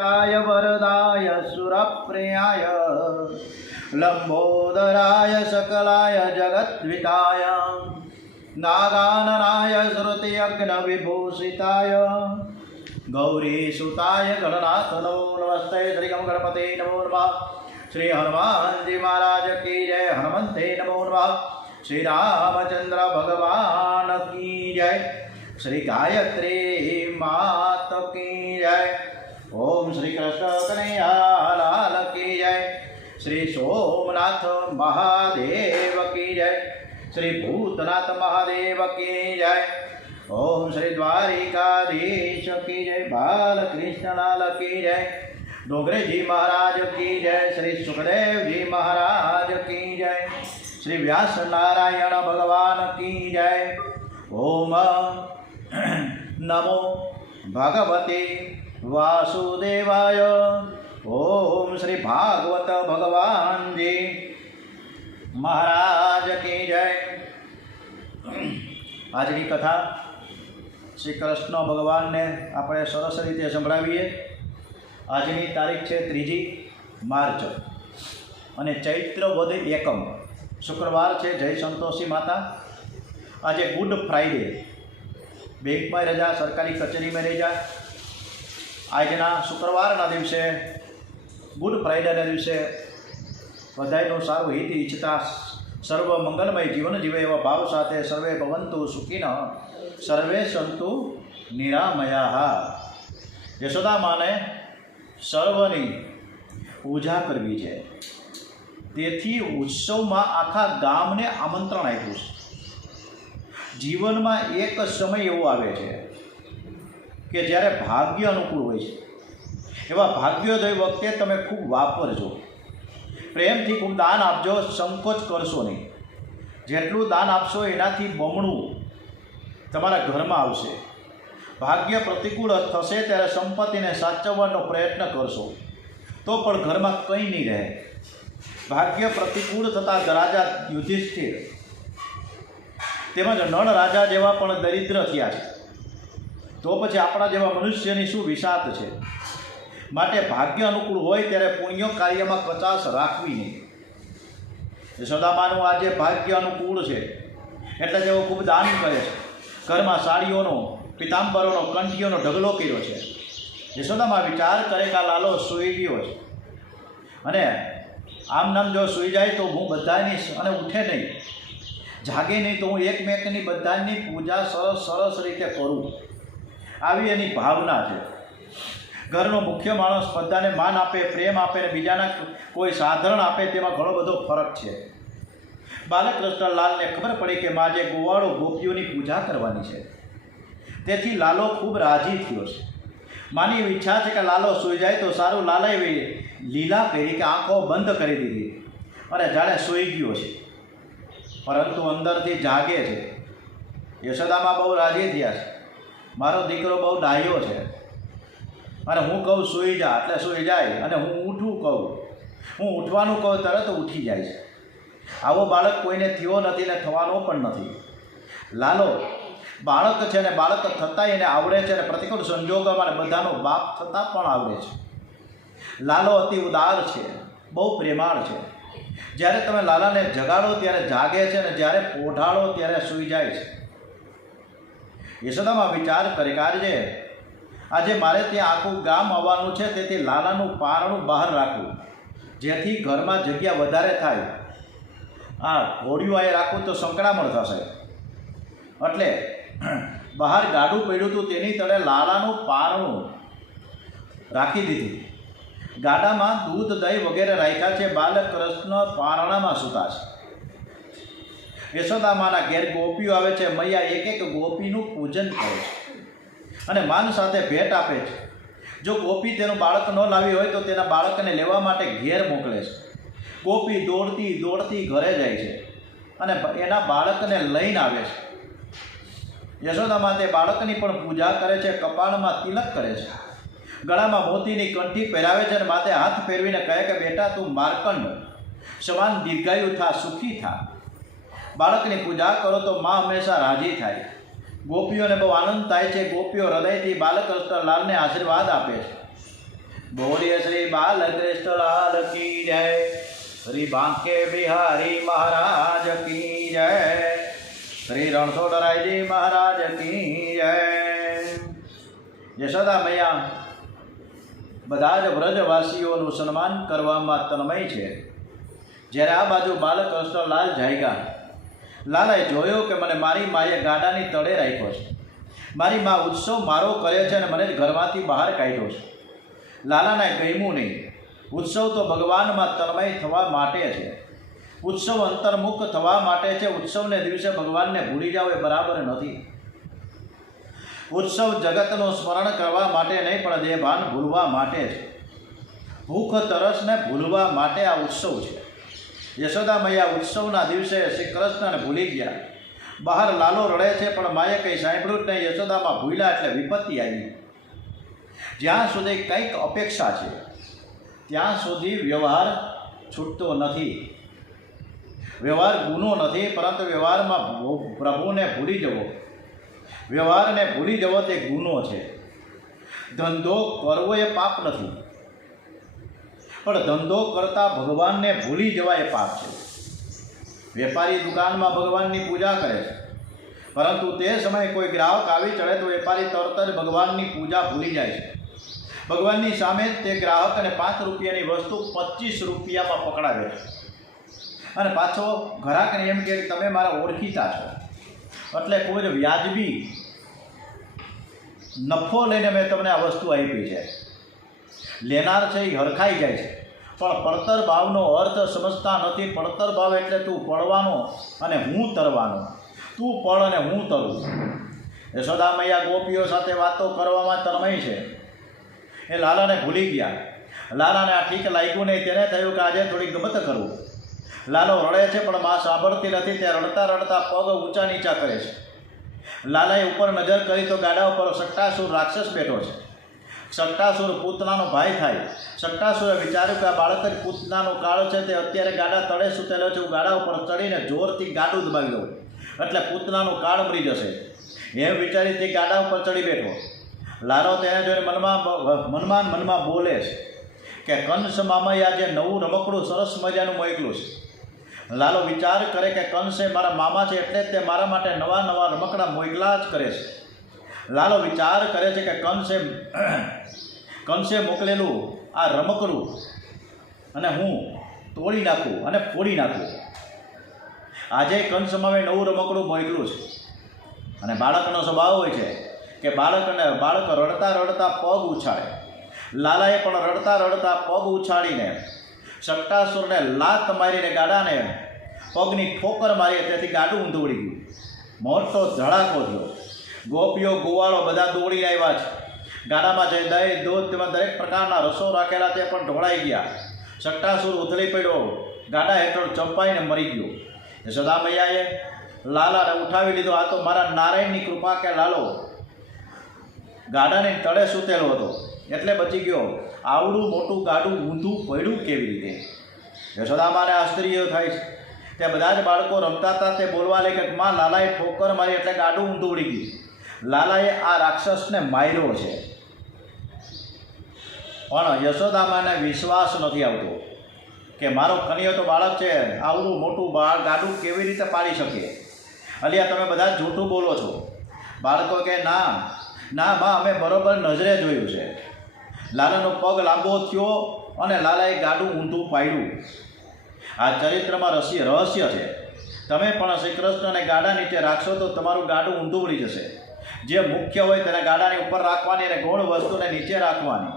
काय वरदाय सुरप्रियाय लंबोदराय सकलाय जगद्विताय नागाननाय श्रुतियज्ञविभूषिताय गौरीसुताय गणनाथ नमो नमस्ते। श्री गणपते नमो नमः। श्री हनुमान जी महाराज की जय। हनुमंते नमो नमः। श्री रामचंद्र भगवान की जय। श्री गायत्री मात की जय। ओम श्री कृष्ण कन्हैया लाल की जय। श्री सोमनाथ महादेव की जय। श्री भूतनाथ महादेव की जय। ओम श्री द्वारिकाधीश की जय। बालकृष्ण लाल की जय। डोगरे जी महाराज की जय। श्री सुखदेव जी महाराज की जय। श्री व्यास नारायण भगवान की जय। ओम नमो भगवते वासुदेवाय। ओम श्री भागवत भगवान जी महाराज की जय। આજની કથા શ્રી કૃષ્ણ ભગવાનને આપણે સરસ રીતે સંભળાવીએ। આજની તારીખ છે 3 માર્ચ અને ચૈત્ર વદ એકમ શુક્રવાર છે। જય સંતોષી માતા। આજે ગુડ ફ્રાઈડે, બેંકમાં રજા, સરકારી કચેરીમાં રજા। આજના શુક્રવારના દિવસે ગુડ ફ્રાઈડેના દિવસે બધાયનું સારું હિત ઈચ્છતા સર્વ મંગલમય જીવન જીવે એવા ભાવ સાથે સર્વે ભવંતુ સુખીનઃ સર્વે સંતુ નિરામયા। યશોદા માને સર્વની પૂજા કરવી છે, તેથી ઉત્સવમાં આખા ગામને આમંત્રણ આપ્યું છે। જીવનમાં એક સમય એવો આવે છે કે જ્યારે ભાગ્ય અનુકૂળ હોય છે। એવા ભાગ્યોદય વખતે તમે ખૂબ વાપરજો, પ્રેમથી ખૂબ દાન આપજો, સંકોચ કરશો નહીં। જેટલું દાન આપશો એનાથી બમણું તમારા ઘરમાં આવશે। ભાગ્ય પ્રતિકૂળ થશે ત્યારે સંપત્તિને સાચવવાનો પ્રયત્ન કરશો તો પણ ઘરમાં કંઈ નહીં રહે। ભાગ્ય પ્રતિકૂળ થતાં રાજા યુધિષ્ઠિર તેમજ નળ રાજા જેવા પણ દરિદ્ર થયા છે, તો પછી આપણા જેવા મનુષ્યની શું વિષાદ છે। માટે ભાગ્ય અનુકૂળ હોય ત્યારે પુણ્ય કાર્યમાં કચાશ રાખવી નહીં। યશોદામાનું આજે ભાગ્ય અનુકૂળ છે એટલે તેઓ ખૂબ દાન કરે છે। ઘરમાં સાડીઓનો, પિતાંબરોનો, કંઠીઓનો ઢગલો કર્યો છે। યશોદામાં વિચાર કરે કે આ લાલો સૂઈ ગયો છે અને આમ નામ જો સૂઈ જાય તો હું બધાની અને ઉઠે નહીં, જાગે નહીં તો હું એકમેકની બધાની પૂજા સરસ રીતે કરું, આવી એની ભાવના છે। ઘરનો મુખ્ય માણસ બધાને માન આપે, પ્રેમ આપે અને બીજાના કોઈ સાધારણ આપે તેમાં ઘણો બધો ફરક છે। બાલકૃષ્ણ લાલને ખબર પડી કે માજે ગોવાળો ગોપીઓની પૂજા કરવાની છે, તેથી લાલો ખૂબ રાજી થયો છે। માની એવી ઈચ્છા છે કે લાલો સૂઈ જાય તો સારું। લાલાએ એવી લીલા કરી કે આંખો બંધ કરી દીધી અને જાણે સૂઈ ગયો છે, પરંતુ અંદરથી જાગે છે। યશોદામાં બહુ રાજી થયા છે, મારો દીકરો બહુ ડાહ્યો છે અને હું કહું સૂઈ જા એટલે સૂઈ જાય, અને હું ઉઠું કહું, હું ઉઠવાનું કહું તરત ઉઠી જાય છે। આવો બાળક કોઈને થયો નથી ને થવાનો પણ નથી। લાલો બાળક છે અને બાળક થતાં એને આવડે છે અને પ્રતિકૂળ સંજોગોમાં અને બધાનો બાપ થતાં પણ આવડે છે। લાલો અતિ ઉદાર છે, બહુ પ્રેમાળ છે। જ્યારે તમે લાલાને જગાડો ત્યારે જાગે છે અને જ્યારે પોઢાડો ત્યારે સૂઈ જાય છે। યશોદામાં વિચાર કરે કે આજે મારે ત્યાં આખું ગામ આવવાનું છે, તેથી લાલાનું પારણું બહાર રાખવું જેથી ઘરમાં જગ્યા વધારે થાય। આ ઘોડિયું અહીં રાખવું તો સંકળામણ થશે, એટલે બહાર ગાડું પડ્યું હતું તેની તળે લાલાનું પારણું રાખી દીધું। ગાડામાં દૂધ, દહીં વગેરે રાખ્યા છે। બાલકૃષ્ણ પારણામાં સૂતા છે। યશોદામાના ઘેર ગોપીઓ આવે છે। મૈયા એક એક ગોપીનું પૂજન કરે છે અને માન સાથે ભેટ આપે છે। જો ગોપી તેનું બાળક ન લાવી હોય તો તેના બાળકને લેવા માટે ઘેર મોકલે છે। ગોપી દોડતી દોડતી ઘરે જાય છે અને એના બાળકને લઈને આવે છે। યશોદામાં તે બાળકની પણ પૂજા કરે છે, કપાળમાં તિલક કરે છે, ગળામાં મોતીની કંઠી પહેરાવે છે અને માથે હાથ ફેરવીને કહે કે બેટા તું માર્કંડ સમાન દીર્ઘાયુ થા, સુખી થા। બાળકની પૂજા કરો તો માં હંમેશા રાજી થાય। ગોપીઓને બહુ આનંદ થાય છે। ગોપીઓ હૃદયથી બાલકૃષ્ણ લાલને આશીર્વાદ આપે છે। બોલીએ શ્રી બાલકૃષ્ણ લાલ કી જય, શ્રી બાંકે બિહારી મહારાજ કી જય, શ્રી રણછોડરાયજી મહારાજ કી જય। યશોદા મૈયા બધા જ વ્રજવાસીઓનું સન્માન કરવામાં તન્મય છે। જ્યારે આ બાજુ બાલકૃષ્ણ લાલ જાગ્યા, લાલાએ જોયું કે મને મારી માએ ગાડાની તળે રાખ્યો છે, મારી મા ઉત્સવ મારો કરે છે અને મને જ ઘરમાંથી બહાર કાઢ્યો છે। લાલાને ગમ્યું નહીં। ઉત્સવ તો ભગવાનમાં તન્મય થવા માટે છે, ઉત્સવ અંતર્મુખ થવા માટે છે। ઉત્સવને દિવસે ભગવાનને ભૂલી જાવ એ બરાબર નથી। ઉત્સવ જગતનું સ્મરણ કરવા માટે નહીં, પણ દેહભાન ભૂલવા માટે છે, ભૂખ તરસને ભૂલવા માટે આ ઉત્સવ છે। યશોદા મૈયા ઉત્સવના દિવસે શ્રી કૃષ્ણને ભૂલી ગયા। બહાર લાલો રડે છે, પણ માએ કંઈ સાંભળ્યું જ નહીં। યશોદામાં ભૂલ્યા એટલે વિપત્તિ આવી। જ્યાં સુધી કંઈક અપેક્ષા છે ત્યાં સુધી વ્યવહાર છૂટતો નથી। વ્યવહાર ગુનો નથી, પરંતુ વ્યવહારમાં પ્રભુને ભૂલી જવો, વ્યવહારને ભૂલી જવો તે ગુનો છે। ધંધો કરવો એ પાપ નથી, પણ ધંધો કરતા ભગવાનને ભૂલી જવા એ પાપ છે। વેપારી દુકાનમાં ભગવાનની પૂજા કરે છે, પરંતુ તે સમયે કોઈ ગ્રાહક આવી ચડે તો વેપારી તરત જ ભગવાનની પૂજા ભૂલી જાય છે। ભગવાનની સામે તે ગ્રાહકને 5 રૂપિયાની વસ્તુ 25 રૂપિયામાં પકડાવે છે, અને પાછો ગ્રાહકને એમ કહે કે તમે મારા ઓળખીતા છો, એટલે કોઈ જ વ્યાજબી નફો લઈને મેં તમને આ વસ્તુ આપી છે। લેનાર છે એ હરખાઈ જાય છે, પણ પડતર ભાવનો અર્થ સમજતા નથી। પડતર ભાવ એટલે તું પડવાનો અને હું તરવાનો, તું પડ અને હું તરું। યશોદા મૈયા ગોપીઓ સાથે વાતો કરવામાં તન્મય છે, એ લાલાને ભૂલી ગયા। લાલાને આ ઠીક લાગ્યું નહીં, તેને થયું કે આજે થોડી ગમત કરું। લાલો રડે છે, પણ મા સાંભળતી નથી। તે રડતા રડતા પગ ઊંચા નીચા કરે છે। લાલાએ ઉપર નજર કરી તો ગાડા ઉપર સટ્ટાસુર રાક્ષસ બેઠો છે। સટ્ટાસુર પૂતનાનો ભાઈ થાય। સટ્ટાસુરે વિચાર્યું કે આ બાળક જ પૂતનાનો કાળ છે, તે અત્યારે ગાડા તળે સૂતેલો છે, હું ગાડા ઉપર ચડીને જોરથી ગાડું દબાવી દઉં એટલે પૂતનાનો કાળ મરી જશે। એમ વિચારી તે ગાડા ઉપર ચડી બેઠો। લાલો તેને જોઈને મનમાં બોલે છે કે કંસ મામાએ આજે નવું રમકડું સરસ મજાનું મોકલું છે। લાલો વિચાર કરે કે કંસે મારા મામા છે એટલે જ તે મારા માટે નવા નવા રમકડા મોકલા જ કરે છે। લાલો વિચાર કરે છે કે કંસે મોકલેલું આ રમકડું અને હું તોડી નાખું અને ફોડી નાખું। આજે કંસ મામાએ નવું રમકડું મોકલું છે, અને બાળકનો સ્વભાવ હોય છે કે બાળક રડતા રડતા પગ ઉછાળે। લાલાએ પણ રડતા રડતા પગ ઉછાળીને સટ્ટાસુરને લાત મારીને ગાડાને પગની ઠોકર મારી, તેથી ગાડું ઊંધું વળી ગયું। મોટો ધડાકો થયો। ગોપીઓ ગોવાળો બધા દોડીને આવ્યા છે। ગાડામાં જે દહીં દૂધ તેમાં દરેક પ્રકારના રસો રાખેલા તે પણ ઢોળાઈ ગયા। સટ્ટાસુર ઉથલી પડ્યો, ગાડા હેઠળ ચંપાઈને મરી ગયો। યશોદા મૈયાએ લાલાને ઉઠાવી લીધો। આ તો મારા નારાયણની કૃપા કે લાલો ગાડાની તળે સૂતેલો હતો એટલે બચી ગયો। આવડું મોટું ગાડું ઊંધું પડ્યું કેવી રીતે? યશોદામાને આશ્ચર્ય થાય છે। તે બધા જ બાળકો રમતા હતા, તે બોલવા લાગે કે માં લાલાએ ઠોકર મારી એટલે ગાડું ઊંધું ઉડી ગયું। લાલાએ આ રાક્ષસને માર્યો છે, પણ યશોદામાને વિશ્વાસ નથી આવતો કે મારો કનૈયો તો બાળક છે, આવડું મોટું ગાડું કેવી રીતે પાડી શકે? અલિયા તમે બધા જૂઠું બોલો છો। બાળકો કે ના ના માં, અમે બરોબર નજરે જોયું છે। લાલાનો પગ લાંબો થયો અને લાલાએ ગાડું ઊંધું પાડ્યું। આ ચરિત્રમાં રહસ્ય છે। તમે પણ શ્રી કૃષ્ણને ગાડા નીચે રાખશો તો તમારું ગાડું ઊંધું વળી જશે। જે મુખ્ય હોય તેને ગાડાની ઉપર રાખવાની અને ગૌણ વસ્તુને નીચે રાખવાની।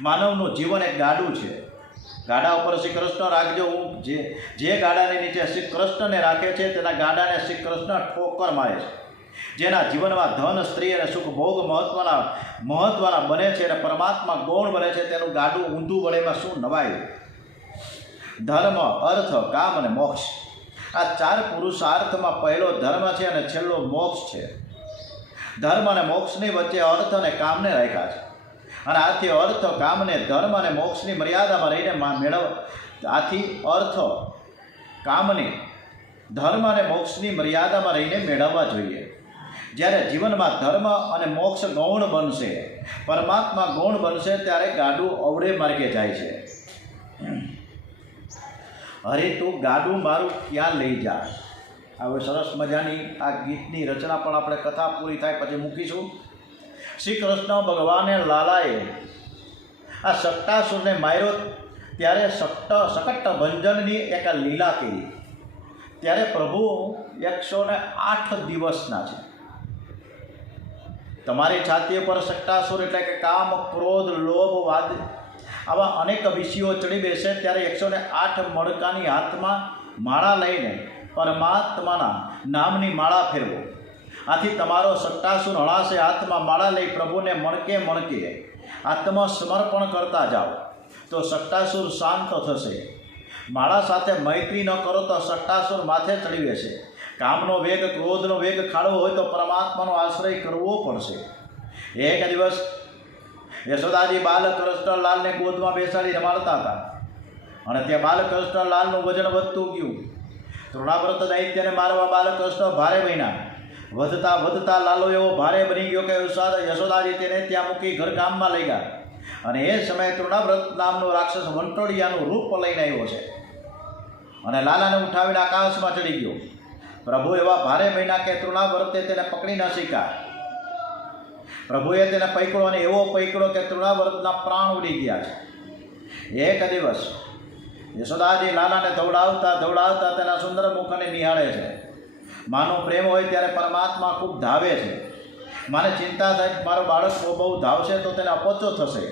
માનવનું જીવન એક ગાડું છે। ગાડા ઉપર શ્રી કૃષ્ણ રાખજો। જે ગાડાની નીચે શ્રી કૃષ્ણને રાખે છે તેના ગાડાને શ્રી કૃષ્ણ ઠોકર મારે છે। જેના જીવનમાં ધન, સ્ત્રી અને સુખ ભોગ મહત્વના બને છે અને પરમાત્મા ગૌણ બને છે, તેનું ગાડું ઊંધું વળે એમાં શું નવાય? ધર્મ, અર્થ, કામ અને મોક્ષ, આ 4 પુરુષાર્થમાં પહેલો ધર્મ છે અને છેલ્લો મોક્ષ છે। ધર્મ અને મોક્ષની વચ્ચે અર્થ અને કામને રાખ્યા છે, અને આથી અર્થ, કામને, ધર્મ અને મોક્ષની મર્યાદામાં રહીને આથી અર્થ, કામને, ધર્મ અને મોક્ષની મર્યાદામાં રહીને મેળવવા જોઈએ। જ્યારે જીવનમાં ધર્મ અને મોક્ષ ગૌણ બનશે, પરમાત્મા ગૌણ બનશે, ત્યારે ગાડું અવળે માર્ગે જાય છે. હરે તું ગાડું મારું ક્યાં લઈ જા. હવે સરસ મજાની આ ગીતની રચના પણ આપણે કથા પૂરી થાય પછી મૂકીશું. શ્રી કૃષ્ણ ભગવાને લાલાએ આ સટ્ટાસુરને માર્યો ત્યારે શકટ ભંજનની એક લીલા કરી. ત્યારે પ્રભુ 108 દિવસના છે. તમારી છાતી પર સટ્ટાસુર એટલે કે કામ, ક્રોધ, લોભ, વાદ આવા અનેક વિષયો ચડી બેસે ત્યારે 108 મણકાની હાથમાં માળા લઈને પરમાત્માના નામની માળા ફેરવો. આથી તમારો સટ્ટાસુર હણાશે. હાથમાં માળા લઈ પ્રભુને મણકે મણકે આત્મસમર્પણ કરતા જાઓ તો સટ્ટાસુર શાંત થશે. માળા સાથે મૈત્રી ન કરો તો સટ્ટાસુર માથે ચડી બેસે. કામનો વેગ, ક્રોધનો વેગ ખાળવો હોય તો પરમાત્માનો આશ્રય કરવો પડશે. એક દિવસ યશોદાજી બાલકૃષ્ણલાલને ગોદમાં બેસાડી રમાડતા હતા અને ત્યાં બાલકૃષ્ણલાલનું વજન વધતું ગયું. તૃણાવ્રત દૈત્યને મારવા બાલકૃષ્ણ ભારે બન્યા. વધતા વધતા લાલો એવો ભારે બની ગયો કે યશોદાજી તેને ત્યાં મૂકી ઘરકામમાં લઈ ગયા. અને એ સમયે તૃણાવ્રત નામનો રાક્ષસ વંટોળિયાનું રૂપ લઈને આવ્યો છે અને લાલાને ઉઠાવીને આકાશમાં ચડી ગયો. પ્રભુ એવા ભારે બન્યા કે તૃણાવ્રતે તેને પકડી ન શક્યા. પ્રભુએ તેને પકડ્યો અને એવો પકડ્યો કે તૃણાવ્રતના પ્રાણ ઉડી ગયા છે. એક દિવસ યશોદાજી લાલાને દોડાવતા દોડાવતા તેના સુંદર મુખને નિહાળે છે. માનો પ્રેમ હોય ત્યારે પરમાત્મા ખૂબ ધાવે છે. માને ચિંતા થાય કે મારો બાળક બહુ ધાવશે તો તેને અપચો થશે.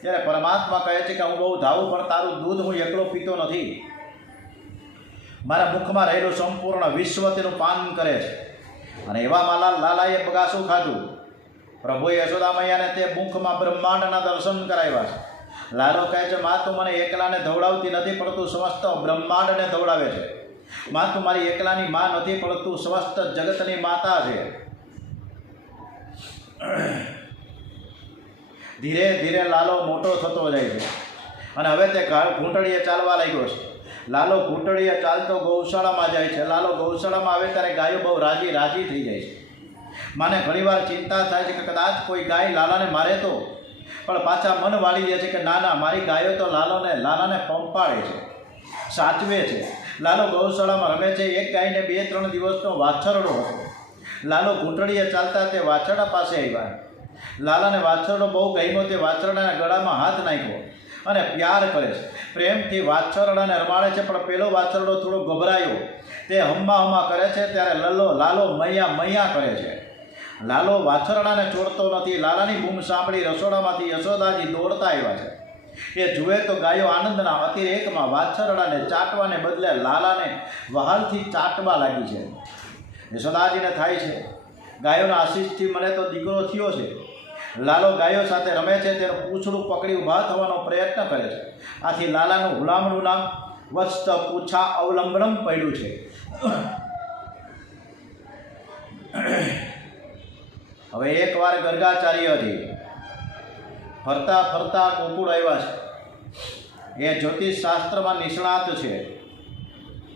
ત્યારે પરમાત્મા કહે છે કે હું બહુ ધાવું પણ તારું દૂધ હું એકલો પીતો નથી. મારા મુખમાં રહેલું સંપૂર્ણ વિશ્વ તેનું પાન કરે છે. અને એવામાં લાલાએ બગાસું ખાધું. પ્રભુએ યશોદા મૈયાને તે મુખમાં બ્રહ્માંડના દર્શન કરાવ્યા છે. લાલો કહે છે, મા તું મને એકલાને ધવડાવતી નથી પણ તું સમસ્ત બ્રહ્માંડને ધવડાવે છે. મા તું મારી એકલાની મા નથી પણ તું સમસ્ત જગતની માતા છે. ધીરે ધીરે લાલો મોટો થતો જાય છે અને હવે તે ઘૂંટડીએ ચાલવા લાગ્યો છે. લાલો ઘૂંટડીએ ચાલતો ગૌશાળામાં જાય છે. લાલો ગૌશાળામાં આવે ત્યારે ગાયો બહુ રાજી થઈ જાય છે. માને ઘણીવાર ચિંતા થાય છે કે કદાચ કોઈ ગાય લાલાને મારે તો, પણ પાછા મન વાળી દે છે કે ના ના, મારી ગાયો તો લાલાને પંપાળે છે, સાચવે છે. લાલો ગૌશાળામાં રમે છે. એક ગાયને 2-3 દિવસનો વાછરડો હતો. લાલો ઘૂંટડીએ ચાલતા તે વાછરડા પાસે આવ્યા. લાલાને વાછરડો બહુ ગમ્યો. તે વાછરડાના ગળામાં હાથ નાખ્યો અને પ્યાર કરે છે. પ્રેમથી વાછરડાને રમાડે છે. પણ પેલો વાછરડો થોડો ગભરાયો. તે હમ્મા કરે છે. ત્યારે લાલો મૈયા કરે છે. લાલો વાછરડાને છોડતો નથી. લાલાની બૂમ સાંભળી રસોડામાંથી યશોદાજી દોડતા આવ્યા છે. એ જુએ તો ગાયો આનંદના અતિરેકમાં વાછરડાને ચાટવાને બદલે લાલાને વહાલથી ચાટવા લાગી છે. યશોદાજીને થાય છે, ગાયોના આશીષથી મને તો દીકરો થયો છે. લાલો ગાયો સાથે રમે છે. તેનું પૂંછડું પકડી ઊભા થવાનો પ્રયત્ન કરે છે. આથી લાલાનું હુલામણું નામ વસ્ત પૂછા અવલંબનમ પડ્યું છે. હવે એકવાર ગર્ગાચાર્યજી ફરતા ફરતા ગોકુળ આવ્યા છે. એ જ્યોતિષ શાસ્ત્રમાં નિષ્ણાત છે.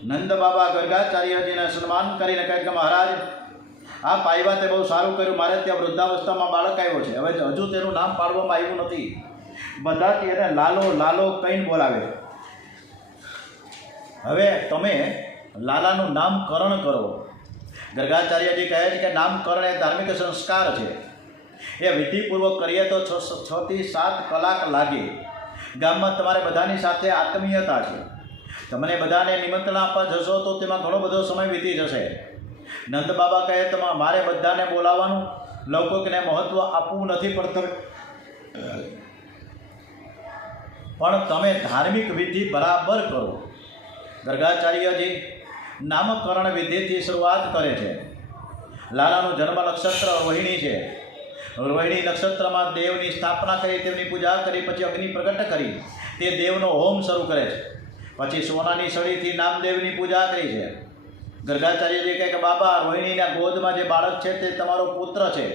નંદ બાબા ગર્ગાચાર્યજીને સન્માન કરીને કહે કે મહારાજ, આપ આવ્યા તે બહુ સારું કર્યું. મારે ત્યાં વૃદ્ધાવસ્થામાં બાળક આવ્યો છે. હવે હજુ તેનું નામ પાડવામાં આવ્યું નથી. બધા તેને લાલો કહીને બોલાવે. હવે તમે લાલાનું નામકરણ કરો. ગર્ગાચાર્યજી કહે છે કે નામકરણ એ ધાર્મિક સંસ્કાર છે. એ વિધિપૂર્વક કરીએ તો 6 થી 7 કલાક લાગે. ગામમાં તમારે બધાની સાથે આત્મીયતા છે. તમને બધાને નિમંત્રણ આપવા જશો તો તેમાં ઘણો બધો સમય વીતી જશે. નંદ બાબા કહે તો મારે બધાને બોલાવવાનું લૌકિકને મહત્વ આપવું નથી પડતું, પણ તમે ધાર્મિક વિધિ બરાબર કરો. ગર્ગાચાર્યજી નામકરણ વિધિથી શરૂઆત કરે છે. લાલાનું જન્મ નક્ષત્ર રોહિણી છે. રોહિણી નક્ષત્રમાં દેવની સ્થાપના કરી, તેમની પૂજા કરી, પછી અગ્નિ પ્રગટ કરી તે દેવનો હોમ શરૂ કરે છે. પછી સોનાની સળીથી નામદેવની પૂજા કરી છે. ગર્ગાચાર્યજી કહે કે બાબા, રોહિણીના ગોદમાં જે બાળક છે તે તમારો પુત્ર છે.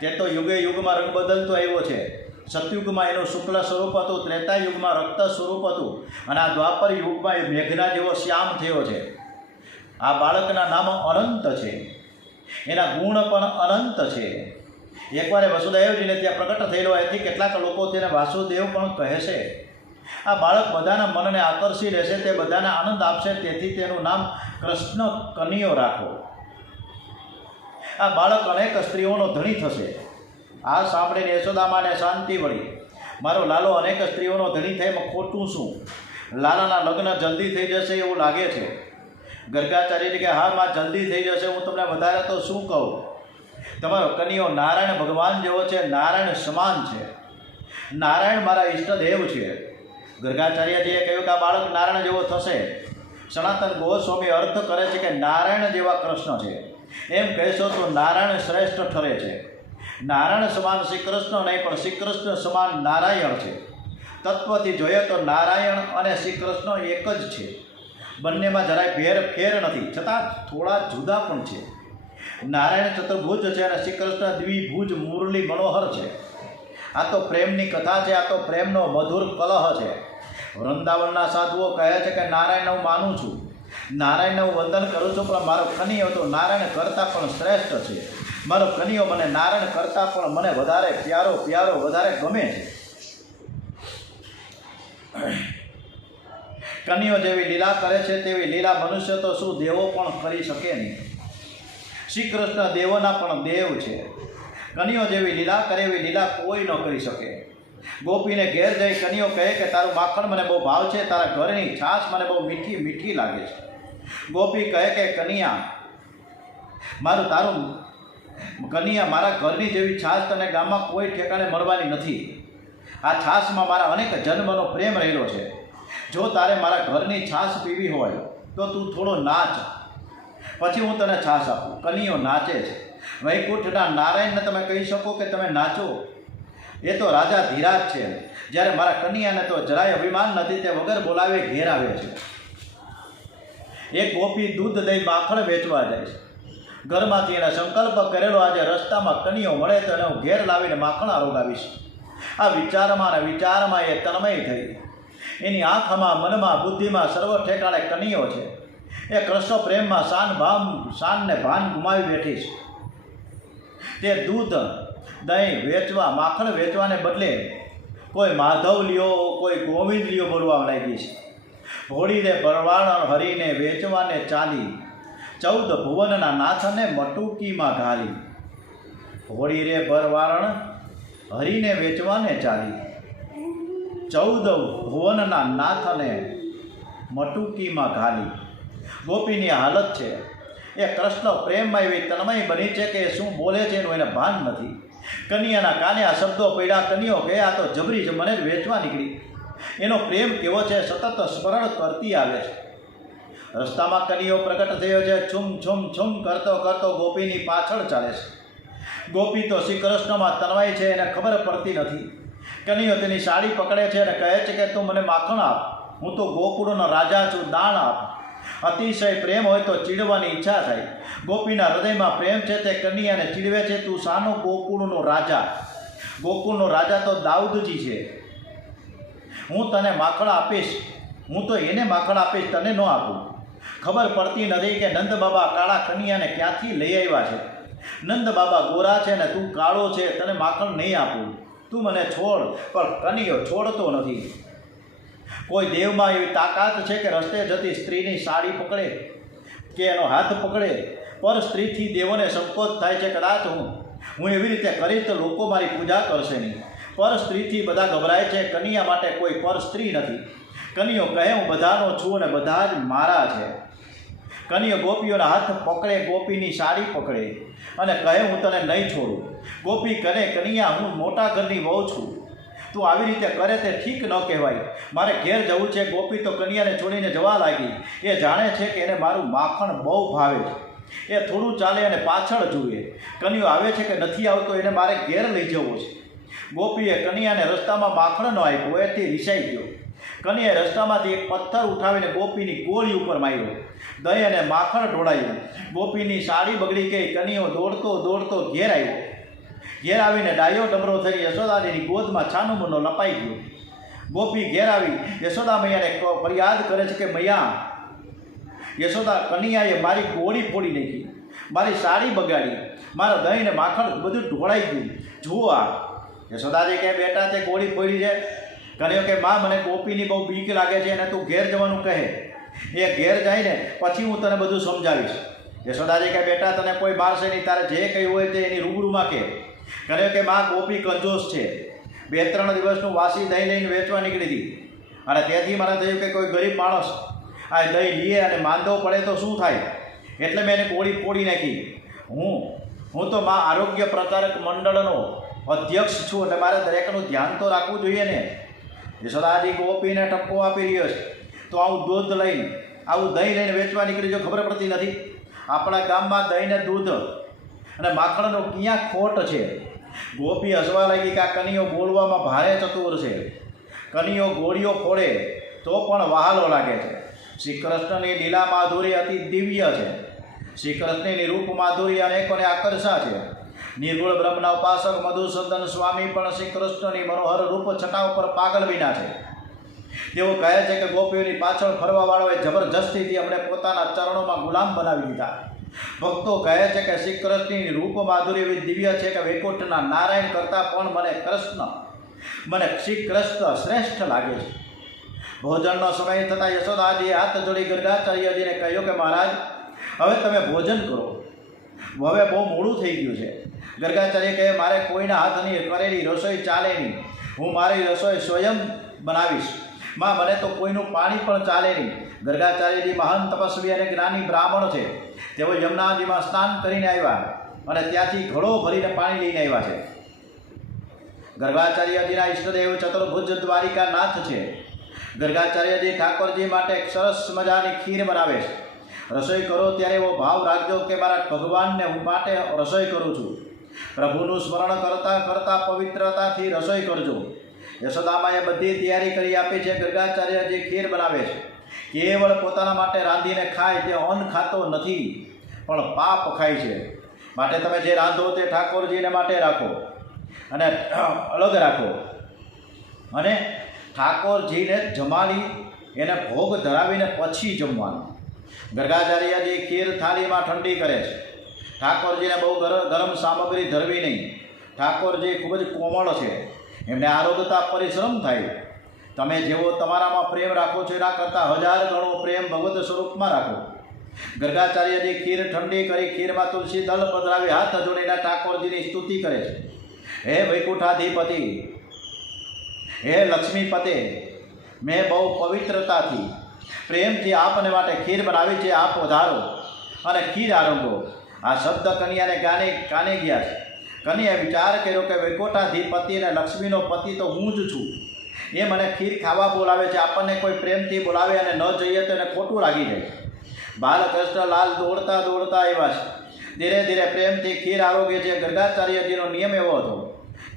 તે તો યુગે યુગમાં રંગ બદલતો આવ્યો છે. સતયુગમાં એનું શુક્લ સ્વરૂપ હતું, ત્રેતા યુગમાં રક્ત સ્વરૂપ હતું અને આ દ્વાપર યુગમાં એ મેઘના જેવો શ્યામ થયો છે. આ બાળકના નામ અનંત છે. એના ગુણ પણ અનંત છે. એકવાર વસુદેવજીને ત્યાં પ્રગટ થયેલો એથી કેટલાક લોકો તેને વાસુદેવ પણ કહે છે. આ બાળક બધાના મનને આકર્ષી લેશે, તે બધાને આનંદ આપશે, તેથી તેનું નામ કૃષ્ણ કનૈયો રાખો. આ બાળક અનેક સ્ત્રીઓનો ધણી થશે. આ સાંભળીને યશોદામાને શાંતિ વળી. મારો લાલો અનેક સ્ત્રીઓનો ધણી થાય, એમાં ખોટું શું? લાલાના લગ્ન જલ્દી થઈ જશે એવું લાગે છે. ગર્ગાચાર્યજી કે હા માં, જલ્દી થઈ જશે. હું તમને વધારે તો શું કહું? તમારો કનૈયો નારાયણ ભગવાન જેવો છે, નારાયણ સમાન છે. નારાયણ મારા ઈષ્ટદેવ છે. ગર્ગાચાર્યજીએ કહ્યું કે આ બાળક નારાયણ જેવો થશે. સનાતન ગોસ્વામી અર્થ કરે છે કે નારાયણ જેવા કૃષ્ણ છે. એમ કહેશો તો નારાયણ શ્રેષ્ઠ ઠરે છે. નારાયણ સમાન શ્રી કૃષ્ણ નહીં, પણ શ્રી કૃષ્ણ સમાન નારાયણ છે. તત્વથી જોઈએ તો નારાયણ અને શ્રી કૃષ્ણ એક જ છે. બંનેમાં જરાય ફેર નથી, છતાં થોડા જુદા પણ છે. નારાયણ ચતુર્ભુજ છે અને શ્રી કૃષ્ણ દ્વિભુજ મુરલી મનોહર છે. આ તો પ્રેમની કથા છે, આ તો પ્રેમનો મધુર કલહ છે. વૃંદાવનના સાધુઓ કહે છે કે નારાયણ હું માનું છું, નારાયણને હું વંદન કરું છું, પણ મારો કનૈયો તો નારાયણ કરતાં પણ શ્રેષ્ઠ છે. મારો કનૈયો મને નારાયણ કરતાં પણ મને વધારે પ્યારો વધારે ગમે છે. કનૈયો જેવી લીલા કરે છે તેવી લીલા મનુષ્ય તો શું દેવો પણ કરી શકે નહીં. શ્રી કૃષ્ણ દેવોના પણ દેવ છે. કનૈયો જેવી લીલા કરે એવી લીલા કોઈ ન કરી શકે. ગોપીને ઘેર જઈ કનૈયો કહે કે તારું માખણ મને બહુ ભાવ છે, તારા ઘરની છાશ મને બહુ મીઠી મીઠી લાગે છે. ગોપી કહે કે કનૈયા મારા ઘરની જેવી છાશ તને ગામમાં કોઈ ઠેકાણે મળવાની નથી. આ છાશમાં મારા અનેક જન્મનો પ્રેમ રહેલો છે. જો તારે મારા ઘરની છાશ પીવી હોય તો તું થોડો નાચ, પછી હું તને છાશ આપું. કનૈયો નાચે છે. વૈકુંઠના નારાયણને તમે કહી શકો કે તમે નાચો? એ તો રાજા ધીરાજ છે. જ્યારે મારા કનૈયાને તો જરાય અભિમાન નથી, તે વગર બોલાવે ઘેર આવે છે. એક ગોપી દૂધ દહીં માખણ વેચવા જાય છે. ઘરમાંથી એણે સંકલ્પ કરેલો આજે રસ્તામાં કનૈયો મળે તો એને હું ઘેર લાવીને માખણ આરોગાવીશ. આ વિચારમાં એ તન્મય થઈ. એની આંખમાં, મનમાં, બુદ્ધિમાં સર્વ ઠેકાણે કનૈયો છે. એ કૃષ્ણ પ્રેમમાં શાનને ભાન ગુમાવી બેઠી છે. તે દૂધ દહીં વેચવા, માખણ વેચવાને બદલે કોઈ માધવ લ્યો, કોઈ ગોવિંદ લ્યો બોલવા લાગી છે. હોળીને ભરવાણ હરીને વેચવાને ચાલી, 14 ભુવનના નાથને મટુકીમાં ઘાલી. હોળી રે ભરવાણ હરીને વેચવાને ચાલી, 14 ભુવનના નાથને મટુકીમાં ઘાલી. ગોપીની હાલત છે. એ કૃષ્ણ પ્રેમમાં એવી તન્મય બની છે કે શું બોલે છે એનું એને ભાન નથી. કનૈયાના કાને આ શબ્દો પડ્યા. કનૈયો કહે આ તો જબરી છે, મને જ વેચવા નીકળી. એનો પ્રેમ કેવો છે, સતત સ્મરણ કરતી આવે છે. રસ્તામાં કનૈયો પ્રગટ થયો છે. છુમ છુમ છુમ કરતો ગોપીની પાછળ ચાલે છે. ગોપી તો શ્રી કૃષ્ણમાં તન્મય છે, એને ખબર પડતી નથી. કનૈયો તેની સાડી પકડે છે અને કહે છે કે તું મને માખણ આપ, હું તો ગોકુળનો રાજા છું, દાણ આપ. અતિશય પ્રેમ હોય તો ચીડવાની ઈચ્છા થાય. ગોપીના હૃદયમાં પ્રેમ છે, તે કનૈયાને ચીડવે છે. તું શાનો ગોકુળનો રાજા? ગોકુળનો રાજા તો દાઉદજી છે. હું તને માખણ આપીશ, હું તો એને માખણ આપીશ, તને ન આપું. ખબર પડતી નથી કે નંદ બાબા કાળા કનૈયાને ક્યાંથી લઈ આવ્યા છે. નંદ બાબા ગોરા છે ને તું કાળો છે, તને માખણ નહીં આપું, તું મને છોડ. પણ કનૈયો છોડતો નથી. કોઈ દેવમાં એવી તાકાત છે કે રસ્તે જતી સ્ત્રીની સાડી પકડે કે એનો હાથ પકડે? પર સ્ત્રીથી દેવોને સંકોચ થાય છે. કદાચ હું એવી રીતે કરીશ તો લોકો મારી પૂજા કરશે નહીં. પર સ્ત્રીથી બધા ગભરાય છે. કનૈયા માટે કોઈ પર સ્ત્રી નથી. કનૈયો કહે હું બધાનો છું અને બધા જ મારા છે. કનૈયો ગોપીઓના હાથ પકડે, ગોપીની સાડી પકડે અને કહે હું તને નહીં છોડું. ગોપી કહે કનૈયા હું મોટા ઘરની વહુ છું, તું આવી રીતે કરે તે ઠીક ન કહેવાય. મારે ઘેર જવું છે. ગોપી તો કનૈયાને છોડીને જવા લાગી. એ જાણે છે કે એને મારું માખણ બહુ ભાવે છે. એ થોડું ચાલે અને પાછળ જુએ. કનૈયો આવે છે કે નથી આવતો, એને મારે ઘેર લઈ જવો છે. ગોપીએ કનૈયાને રસ્તામાં માખણ ન આપ્યું, એથી રિસાઈ ગયો. કનૈયાએ રસ્તામાંથી એક પથ્થર ઉઠાવીને ગોપીની ગોળી ઉપર માર્યો. દહીં અને માખણ ઢોળાયું. ગોપીની સાડી બગડી ગઈ. કનૈયો દોડતો ઘેર આવ્યો. ઘેર આવીને ડાયો ડમરો થઈ યશોદાજીની ગોદમાં છાનુમુનો લપાઈ ગયો. ગોપી ઘેર આવી યશોદા મૈયાને ફરિયાદ કરે છે કે મૈયા, યશોદા કનૈયાએ મારી ગોળી ફોડી નાખી. મારી સાડી બગાડી, મારા દહીં ને માખણ બધું ઢોળાઈ ગયું. જુઓ આ. યશોદાજી કહે બેટા તે ગોળી ફોડી છે. કહ્યું કે માં મને ગોપીની બહુ બીક લાગે છે અને તું ઘેર જવાનું કહે. એ ઘેર જાય ને પછી હું તને બધું સમજાવીશ. યશોદાજી કહે બેટા તને કોઈ મારશે નહીં, તારે જે કહ્યું હોય તે એની રૂબરૂમાં કહે. કહ્યું કે માં ગોપી કંજોસ છે, 2-3 દિવસનું વાસી દહીં લઈને વેચવા નીકળી હતી અને ત્યાંથી મને થયું કે કોઈ ગરીબ માણસ આ દહીં લીએ અને માંદો પડે તો શું થાય, એટલે મેં એને ગોળી ફોડી નાખી. હું તો માં આરોગ્ય પ્રચારક મંડળનો અધ્યક્ષ છું એટલે મારે દરેકનું ધ્યાન તો રાખવું જોઈએ ને. યશોદાજી ગોપીને ઠપકો આપી રહ્યો છે તો આવું દૂધ લઈને આવું દહીં લઈને વેચવા નીકળી જો ખબર પડતી નથી. આપણા ગામમાં દહીં ને દૂધ અને માખણનો ક્યાં ખોટ છે. ગોપી હસવા લાગી કે આ કનીઓ બોલવામાં ભારે ચતુર છે. કનીઓ ગોળીઓ ફોડે તો પણ વહાલો લાગે છે. શ્રી કૃષ્ણની લીલા માધુરી અતિ દિવ્ય છે. શ્રી કૃષ્ણની રૂપ માધુરી અનેકોને આકર્ષા છે. નિર્ગુણ બ્રહ્મના ઉપાસક મધુસૂદન સ્વામી પણ શ્રી કૃષ્ણની મનોહર રૂપ છટા ઉપર પાગલ વિના છે. તેઓ કહે છે કે ગોપીઓની પાછળ ફરવાવાળોએ જબરજસ્તીથી અમને પોતાના ચરણોમાં ગુલામ બનાવી દીધા. ભક્તો કહે છે કે શ્રી કૃષ્ણની રૂપ માધુરી એવી દિવ્ય છે કે વૈકુંઠના નારાયણ કરતાં પણ મને શ્રી કૃષ્ણ શ્રેષ્ઠ લાગે છે. ભોજનનો સમય થતાં યશોદાજીએ હાથ જોડી ગર્ગાચાર્યજીને કહ્યું કે મહારાજ હવે તમે ભોજન કરો, હવે બહુ મોડું થઈ ગયું છે. ગર્ગાચાર્ય કહે મારે કોઈના હાથની કરેલી રસોઈ ચાલે નહીં, હું મારી રસોઈ સ્વયં બનાવીશ. માં મને તો કોઈનું પાણી પણ ચાલે નહીં. ગર્ગાચાર્યજી મહાન તપસ્વી અને જ્ઞાની બ્રાહ્મણ છે. તેઓ યમુનાજીમાં સ્નાન કરીને આવ્યા અને ત્યાંથી ઘડો ભરીને પાણી લઈને આવ્યા છે. ગર્ગાચાર્યજીના ઈષ્ટદેવ ચતુર્ભુજ દ્વારિકા નાથ છે. ગર્ગાચાર્યજી ઠાકોરજી માટે સરસ મજાની ખીર બનાવે છે. રસોઈ કરો ત્યારે એવો ભાવ રાખજો કે મારા ભગવાનને હું માટે રસોઈ કરું છું. પ્રભુનું સ્મરણ કરતાં કરતાં પવિત્રતાથી રસોઈ કરજો. યશોદામાએ બધી તૈયારી કરી આપી છે. ગર્ગાચાર્યજી ખીર બનાવે છે. કેવળ પોતાના માટે રાંધીને ખાય તે અન્ન ખાતો નથી પણ પાપ ખાય છે. માટે તમે જે રાંધો તે ઠાકોરજીને માટે રાખો અને અલગ રાખો અને ઠાકોરજીને જમાડી એને ભોગ ધરાવીને પછી જમવાનું. ગર્ગાચાર્યજી ખીર થાળીમાં ઠંડી કરે છે. ઠાકોરજીને બહુ ગરમ સામગ્રી ધરવી નહીં. ઠાકોરજી ખૂબ જ કોમળ છે, એમને આરોગતા પરિશ્રમ થાય. તમે જેવો તમારામાં પ્રેમ રાખો છો એના કરતાં 1000 ગણો પ્રેમ ભગવત સ્વરૂપમાં રાખો. ગર્ગાચાર્યજી ખીર ઠંડી કરી ખીરમાં તુલસી દળ પધરાવી હાથ જોડીને ઠાકોરજીની સ્તુતિ કરે છે. હે વૈકુંઠાધિપતિ, હે લક્ષ્મીપતે, મેં બહુ પવિત્રતાથી પ્રેમથી આપને માટે ખીર બનાવી છે, આપ વધારો અને ખીર આરંભો. આ શબ્દ કન્યાને કાને ગયા છે. કન્યાએ વિચાર કર્યો કે વૈકુંઠાધિપતિ અને લક્ષ્મીનો પતિ તો હું જ છું. એ મને ખીર ખાવા બોલાવે છે, આપણને કોઈ પ્રેમથી બોલાવે અને ન જઈએ તો એને ખોટું લાગી જાય. બાલકૃષ્ણ લાલ દોડતા દોડતા આવ્યા છે. ધીરે ધીરે પ્રેમથી ખીર આરોગે છે. ગર્ગાચાર્યજીનો નિયમ એવો હતો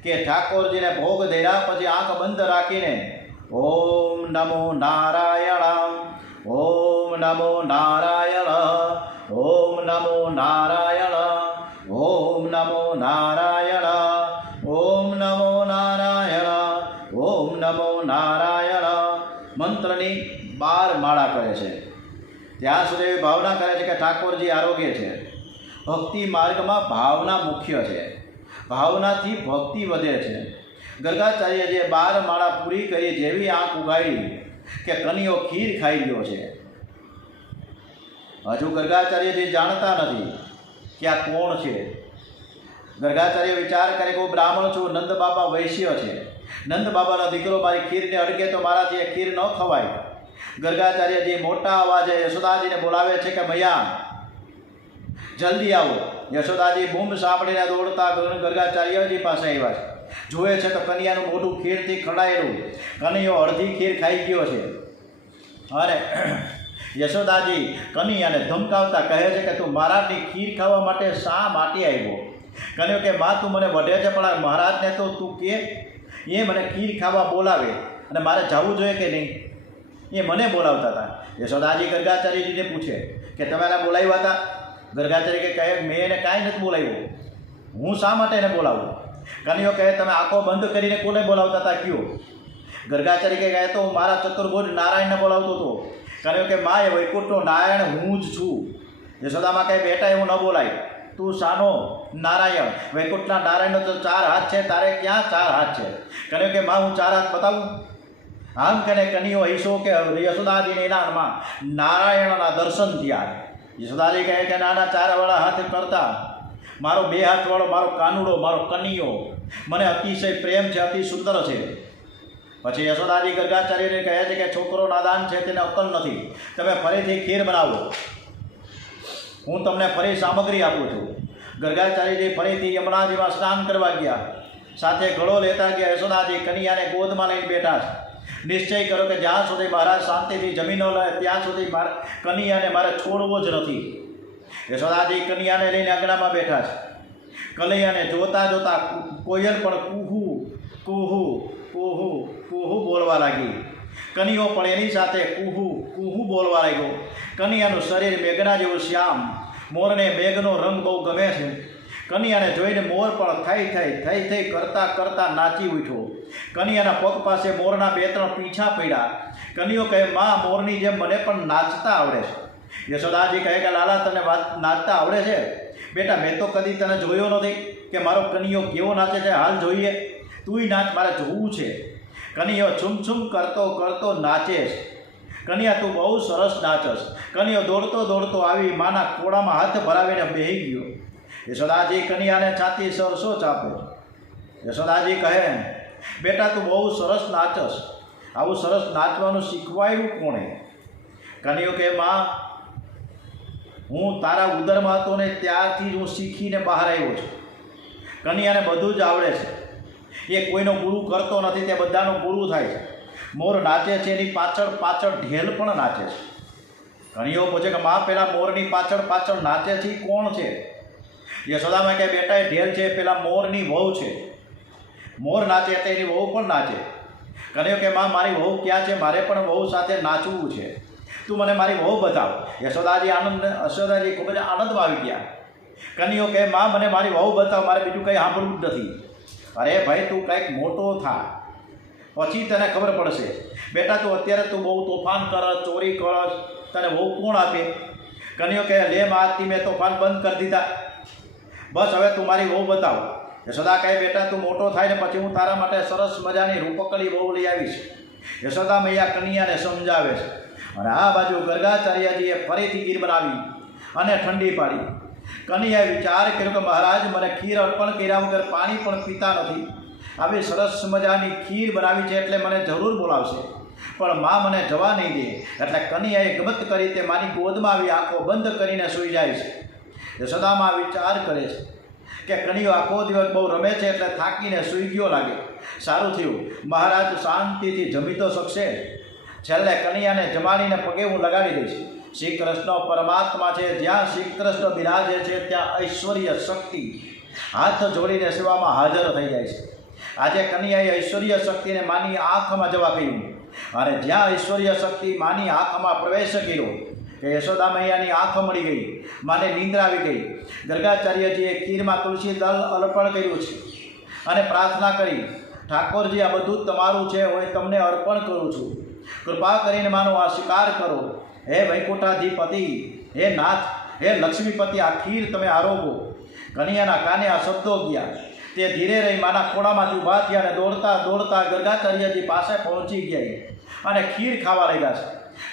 કે ઠાકોરજીને ભોગ ધર્યા પછી આંખ બંધ રાખીને ઓમ નમો નારાયણ, ઓમ નમો નારાયણ, ઓમ નમો નારાયણ, ઓમ નમો નારાયણ, ઓમ નમો નારાયણ, ઓમ નમો નારાયણ મંત્રની 12 માળા કરે છે. ત્યાં સુધી એવી ભાવના કરે છે કે ઠાકોરજી આરોગ્ય છે. ભક્તિ માર્ગમાં ભાવના મુખ્ય છે. ભાવનાથી ભક્તિ વધે છે. ગર્ગાચાર્યજીએ 12 માળા પૂરી કરી. જેવી આંખ ઉગાડી કે કનીઓ ખીર ખાઈ ગયો છે. હજુ ગર્ગાચાર્યજી જાણતા નથી કે આ કોણ છે. ગર્ગાચાર્ય વિચાર કરે કે હું બ્રાહ્મણ છું, નંદ બાબા વૈશ્ય છે, નંદ બાબાનો દીકરો મારી ખીરને અડકે તો મારાથી એ ખીર ન ખવાય. ગર્ગાચાર્યજી મોટા અવાજે યશોદાજીને બોલાવે છે કે મૈયા જલ્દી આવો. યશોદાજી બૂમ સાંભળીને દોડતા ગર્ગાચાર્યજી પાસે આવ્યા છે. જુએ છે તો કન્યાનું મોઢું ખીરથી ખડાયેલું. કનૈયો અડધી ખીર ખાઈ ગયો છે અને યશોદાજી કનૈયાને ધમકાવતા કહે છે કે તું મહારાજની ખીર ખાવા માટે શા માટે આવ્યો? કન્યો કે માં તું મને વઢે છે પણ મહારાજને તો તું કે એ મને ખીર ખાવા બોલાવે અને મારે જવું જોઈએ કે નહીં? એ મને બોલાવતા હતા. યશોદાજી ગર્ગાચાર્યજીને પૂછે કે તમે એને બોલાવ્યા હતા? ગર્ગાચાર્ય કહે મેં એને કાંઈ નથી બોલાવ્યું, હું શા માટે એને બોલાવું? કન્યો કહે તમે આંખો બંધ કરીને કોને બોલાવતા હતા કયો? ગર્ગાચાર્ય કહે તો હું મારા ચતુર્ભુજ નારાયણને બોલાવતો હતો. કન્યો કે માં એ વૈકુંઠનો નારાયણ હું જ છું. યશોદામાં કહે બેટા એવું ન બોલાય, તું શાનો નારાયણ? વૈકુંઠના નારાયણનો તો 4 હાથ છે, તારે ક્યાં 4 હાથ છે? કહ્યું કે માં હું 4 હાથ બતાવું? આમ કને કનીઓ ઈશો કે યશોદાજીને એનામાં નારાયણના દર્શન થયા. યશોદાજી કહે કે નાના 4 વાળા હાથ કરતા મારો 2 હાથવાળો મારો કાનુડો મારો કનીઓ મને અતિશય પ્રેમ છે, અતિ સુંદર છે. પછી યશોદાજી ગર્ગાચાર્યને કહે છે કે છોકરો નાદાન છે, તેને અક્કલ નથી, તમે ફરીથી ખીર બનાવો, હું તમને ફરી સામગ્રી આપું છું. ગર્ગાચાર્યજી ફરીથી યમુનાજીમાં સ્નાન કરવા ગયા, સાથે ઘડો લેતા ગયા. યશોદાજી કનૈયાને ગોદમાં લઈને બેઠા છે. નિશ્ચય કરો કે જ્યાં સુધી મહારાજ શાંતિથી જમી ન લે ત્યાં સુધી કનૈયાને મારે છોડવો જ નથી. યશોદાજી કનૈયાને લઈને આંગણામાં બેઠા છે. કનૈયાને જોતા જોતા કોયલ પણ કુહુ કુહુ કુહુ કુહુ બોલવા લાગી. કનૈયો પણ એની સાથે કુહુ કુહુ બોલવા લાગ્યો. કનૈયાનું શરીર મેઘના જેવું શ્યામ, મોરને મેઘનો રંગ બહુ ગમે છે. કનૈયાને જોઈને મોર પણ થઈ થઈ કરતાં કરતાં નાચી ઉઠ્યો. કનૈયાના પગ પાસે મોરના 2-3 પીંછા પડ્યા. કનૈયો કહે માં મોરની જેમ મને પણ નાચતા આવડે છે. યશોદાજી કહે કે લાલા તને નાચતા આવડે છે? બેટા મેં તો કદી તને જોયો નથી કે મારો કનૈયો કેવો નાચે છે, હાલ જોઈએ, તુંય નાચ, મારે જોવું છે. કનૈયો છુમ કરતો કરતો નાચે છે. કનૈયા તું બહુ સરસ નાચસ. કનૈયો દોડતો દોડતો આવી માના ખોળામાં હાથ ભરાવીને બેહી ગયો. યશોદાજી કનૈયાને છાતી સરસો ચાપે. યશોદાજી કહે બેટા તું બહુ સરસ નાચસ, આવું સરસ નાચવાનું શીખવાયું કોણે? કનૈયો કે માં હું તારા ઉદરમાં હતો ને ત્યારથી જ હું શીખીને બહાર આવ્યો છું. કનૈયાને બધું જ આવડે છે, એ કોઈનો ગુરુ કરતો નથી, તે બધાનો ગુરુ થાય છે. મોર નાચે છે એની પાછળ પાછળ ઢેલ પણ નાચે છે. કનૈયો પૂછે કે માં પેલા મોરની પાછળ પાછળ નાચે છે એ કોણ છે? યશોદામાં કે બેટા એ ઢેલ છે, પેલા મોરની વહુ છે. મોર નાચે એટલે એની વહુ પણ નાચે. કનૈયો કે માં મારી વહુ ક્યાં છે? મારે પણ વહુ સાથે નાચવું છે, તું મને મારી વહુ બતાવ. યશોદાજી ખૂબ જ આનંદમાં આવી ગયા. કનૈયો કહે માં મને મારી વહુ બતાવ, મારે બીજું કંઈ સાંભળવું જ નથી. અરે ભાઈ તું કંઈક મોટો થા પછી તને ખબર પડશે. બેટા તું અત્યારે તું બહુ તોફાન કરસ, ચોરી કરસ, તને વહુ કોણ આપે? કનૈયો કહે લે માથી મેં તોફાન બંધ કરી દીધા, બસ હવે તું મારી વહુ બતાવ. યશોદા કહે બેટા તું મોટો થાય ને પછી હું તારા માટે સરસ મજાની રૂપકડી વહુ લઈ આવીશ. યશોદા મૈયા કનૈયાને સમજાવે છે. અને આ બાજુ ગર્ગાચાર્યજીએ ફરીથી ખીર બનાવી અને ઠંડી પાડી. કનૈયાએ વિચાર કર્યો કે મહારાજ મને ખીર અર્પણ કર્યા વગર પાણી પણ પીતા નથી, આવી સરસ મજાની ખીર બનાવી છે એટલે મને જરૂર બોલાવશે, પણ મા મને જવા નહીં દે. એટલે કનૈયાએ ગમત કરી તે માની ગોદમાં આવી આંખો બંધ કરીને સૂઈ જાય છે. યશોદામાં વિચાર કરે છે કે કનૈયો આખો દિવસ બહુ રમે છે એટલે થાકીને સૂઈ ગયો લાગે. સારું થયું, મહારાજ શાંતિથી જમી તો શકશે. છેલ્લે કનૈયાને જમાડીને પગે હું લગાડી દઈશ. શ્રી કૃષ્ણ પરમાત્મા છે, જ્યાં શ્રી કૃષ્ણ બિરાજે છે ત્યાં ઐશ્વર્ય શક્તિ હાથ જોડીને સેવામાં હાજર થઈ જાય છે. આજે કનૈયાએ ઐશ્વર્ય શક્તિને માની આંખમાં જવા કહ્યું, અને જ્યાં ઐશ્વર્ય શક્તિ માની આંખમાં પ્રવેશ કર્યો કે યશોદા મૈયાની આંખ મળી ગઈ, માને નિંદ્રા આવી ગઈ. ગર્ગાચાર્યજીએ ખીરમાં તુલસી દળ અર્પણ કર્યું છે અને પ્રાર્થના કરી, ઠાકોરજી આ બધું તમારું છે, હું તમને અર્પણ કરું છું, કૃપા કરીને માનો આ સ્વીકાર કરો. હે વૈકુંઠાધિપતિ, હે નાથ, હે લક્ષ્મીપતિ, આ ખીર તમે આરોગો. કનૈયાના કાને આ શબ્દો ગયા. તે ધીરે રહી માના ખોળામાંથી ઊભા થયા અને દોડતા દોડતા ગર્ગાચાર્યજી પાસે પહોંચી ગયા અને ખીર ખાવા લાગ્યા છે.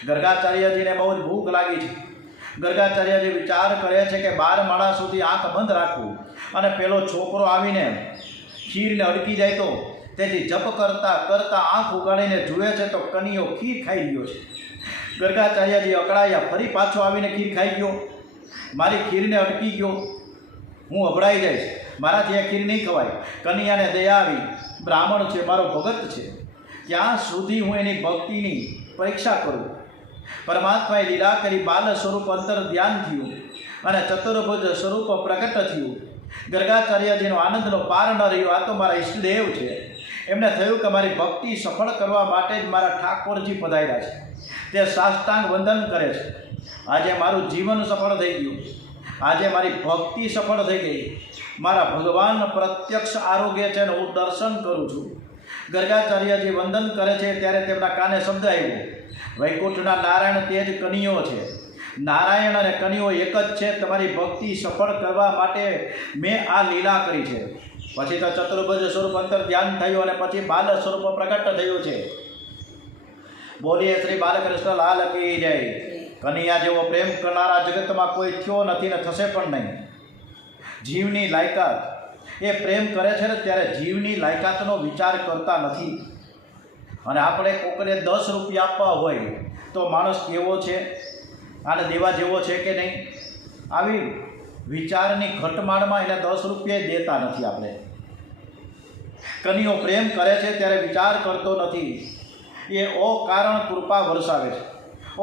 ગર્ગાચાર્યજીને બહુ જ ભૂખ લાગી છે. ગર્ગાચાર્યજી વિચાર કરે છે કે 12 માળા સુધી આંખ બંધ રાખવું અને પેલો છોકરો આવીને ખીરને અડકી જાય તો. તેથી જપ કરતાં કરતાં આંખ ઉગાડીને જુએ છે તો કનૈયો ખીર ખાઈ ગયો છે. ગર્ગાચાર્યજી અકળાયા, ફરી પાછો આવીને ખીર ખાઈ ગયો. મારી ખીરને અટકી ગયો, હું અભડાઈ જઈશ, મારાથી આ ખીર નહીં ખવાય. કનૈયાને દયા આવી, બ્રાહ્મણ છે, મારો ભગત છે, ત્યાં સુધી હું એની ભક્તિની પરીક્ષા કરું. પરમાત્માએ લીલા કરી બાલ સ્વરૂપ અંતર ધ્યાન થયું અને ચતુર્ભુજ સ્વરૂપ પ્રગટ થયું. ગર્ગાચાર્યજીનો આનંદનો પાર ન રહ્યો. આ તો મારા ઈષ્ટદેવ છે. એમને થયું કે મારી ભક્તિ સફળ કરવા માટે જ મારા ઠાકોરજી પધાર્યા છે. તે સાષ્ટાંગ વંદન કરે છે. આજે મારું જીવન સફળ થઈ ગયું, આજે મારી ભક્તિ સફળ થઈ ગઈ. મારા ભગવાન પ્રત્યક્ષ આરોગ્ય છે અને હું દર્શન કરું છું. ગર્ગાચાર્યજી વંદન કરે છે ત્યારે તેમના કાને શબ્દ આવ્યો, વૈકુંઠના નારાયણ તે જ કનૈયો છે. નારાયણ અને કનૈયો એક જ છે. તમારી ભક્તિ સફળ કરવા માટે મેં આ લીલા કરી છે. પછી તો ચતુર્ભુજ સ્વરૂપ અંતર ધ્યાન થયું અને પછી બાલ સ્વરૂપ પ્રગટ થયું છે. બોલીએ શ્રી બાલકૃષ્ણ લાલ કી જય. કનૈયા જેવો પ્રેમ કરનારા જગતમાં કોઈ થયો નથી ને થશે પણ નહીં. જીવની લાયકાત એ પ્રેમ કરે છે ને ત્યારે જીવની લાયકાતનો વિચાર કરતા નથી. અને આપણે કોકને 10 રૂપિયા આપવા હોય તો માણસ કેવો છે, આને દેવા જેવો છે કે નહીં, આવી વિચારની ઘટમાળમાં એને 10 રૂપિયા દેતા નથી આપણે. કનૈયો પ્રેમ કરે છે ત્યારે વિચાર કરતો નથી. એ અકારણ કૃપા વરસાવે છે,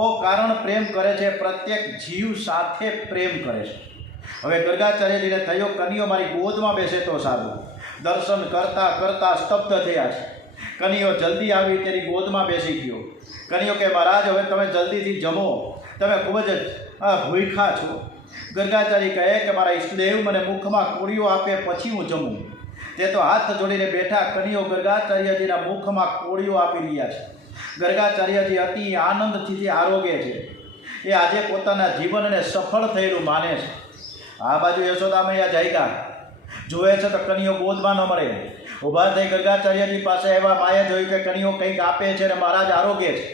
અકારણ પ્રેમ કરે છે, પ્રત્યેક જીવ સાથે પ્રેમ કરે છે. હવે ગર્ગાચાર્યજીને થયો કનૈયો મારી ગોદમાં બેસે તો સારું. દર્શન કરતાં કરતાં સ્તબ્ધ થયા છે. કનૈયો જલ્દી આવી તેની ગોદમાં બેસી ગયો. કનૈયો કે મહારાજ હવે તમે જલ્દીથી જમો, તમે ખૂબ જ ભૂખ્યા છો. ગર્ગાચાર્ય કહે કે મારા ઈષ્ટદેવ મને મુખમાં કોળીઓ આપે પછી હું જમું. તે તો હાથ જોડીને બેઠા. કનૈયો ગર્ગાચાર્યજીના મુખમાં કોળીઓ આપી રહ્યા છે. ગર્ગાચાર્યજી અતિ આનંદથી આરોગે છે. એ આજે પોતાના જીવનને સફળ થયેલું માને છે. આ બાજુ યશોદામૈયા જાયગા જોવે છે તો કનૈયો ગોદમાં ન મળે. ઊભા થઈ ગર્ગાચાર્યજી પાસે એવા માયા જોયું કે કનૈયો કંઈક આપે છે અને મહારાજ આરોગે છે.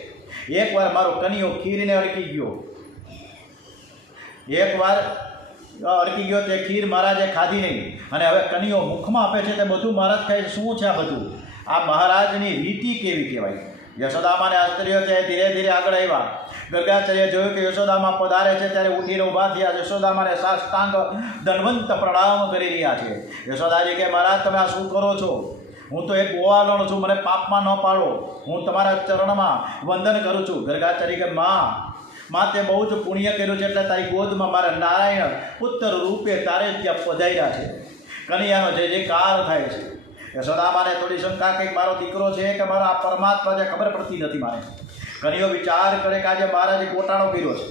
એકવાર મારો કનૈયો ખીરને અડકી ગયો. એકવાર અડકી ગયો તે ખીર મહારાજે ખાધી નહીં અને હવે કનૈયો મુખમાં આપે છે તે બધું મહારાજ કહે છે શું છે આ બધું? આ મહારાજની રીતિ કેવી કહેવાય? યશોદામાને આશ્ચર્ય છે. ધીરે ધીરે આગળ આવ્યા. ગર્ગાચાર્ય જોયું કે યશોદામા પધારે છે ત્યારે ઉઠીને ઊભા થયા. યશોદામાને સાષ્ટાંગ દંડવંત પ્રણામ કરી રહ્યા છે. યશોદાજી કે મહારાજ તમે આ શું કરો છો? હું તો એક ગોવાળો છું, મને પાપમાં ન પાડો. હું તમારા ચરણમાં વંદન કરું છું. ગર્ગાચાર્ય કે માં તે બહુ જ પુણ્ય કર્યું છે એટલે તારી ગોદમાં મારા નારાયણ પુત્ર રૂપે તારે ત્યાં પધાર્યા છે. કનૈયાનો જય જયકાર થાય છે. યશોદામાને થોડી શંકા કંઈક મારો દીકરો છે કે મારા આ પરમાત્મા જે ખબર પડતી નથી મારે. કનૈયો વિચાર કરે કે આજે મહારાજે ગોટાળો કર્યો છે.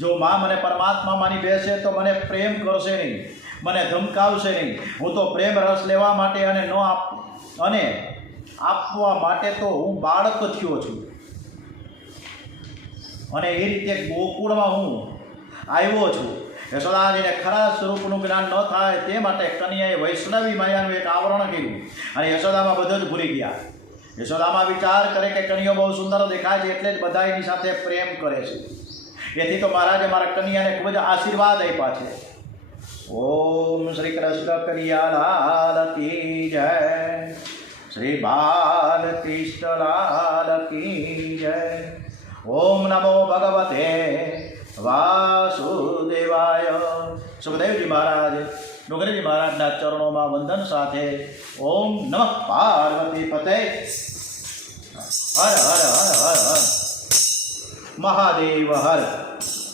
જો માં મને પરમાત્મા માની બેસે તો મને પ્રેમ કરશે નહીં, મને ધમકાવશે નહીં. હું તો પ્રેમ રસ લેવા માટે અને આપવા માટે તો હું બાળક થયો છું. અને એ રીતે ગોકુળમાં હું આવ્યો છું. યશોદાજીને ખરા સ્વરૂપનું જ્ઞાન ન થાય તે માટે કનૈયાએ વૈષ્ણવી માયાનું એક આવરણ કર્યું અને યશોદામાં બધું જ ભૂલી ગયા. યશોદામાં વિચાર કરે કે કનૈયો બહુ સુંદર દેખાય છે એટલે જ બધા એની સાથે પ્રેમ કરે છે. એથી તો મહારાજે મારા કનૈયાને ખૂબ જ આશીર્વાદ આપ્યા છે. ઓમ શ્રી કૃષ્ણ કનૈયાલાલ કી જય. શ્રી બાલકૃષ્ણલાલ કી જય. ઓમ નમો ભગવતે વાસુદેવાય. સુખદેવજી મહારાજ ડુંગરીજી મહારાજના ચરણોમાં વંદન સાથે ઓમ નમઃ પાર્વતી પતે. હર હર હર હર હર મહાદેવ હર.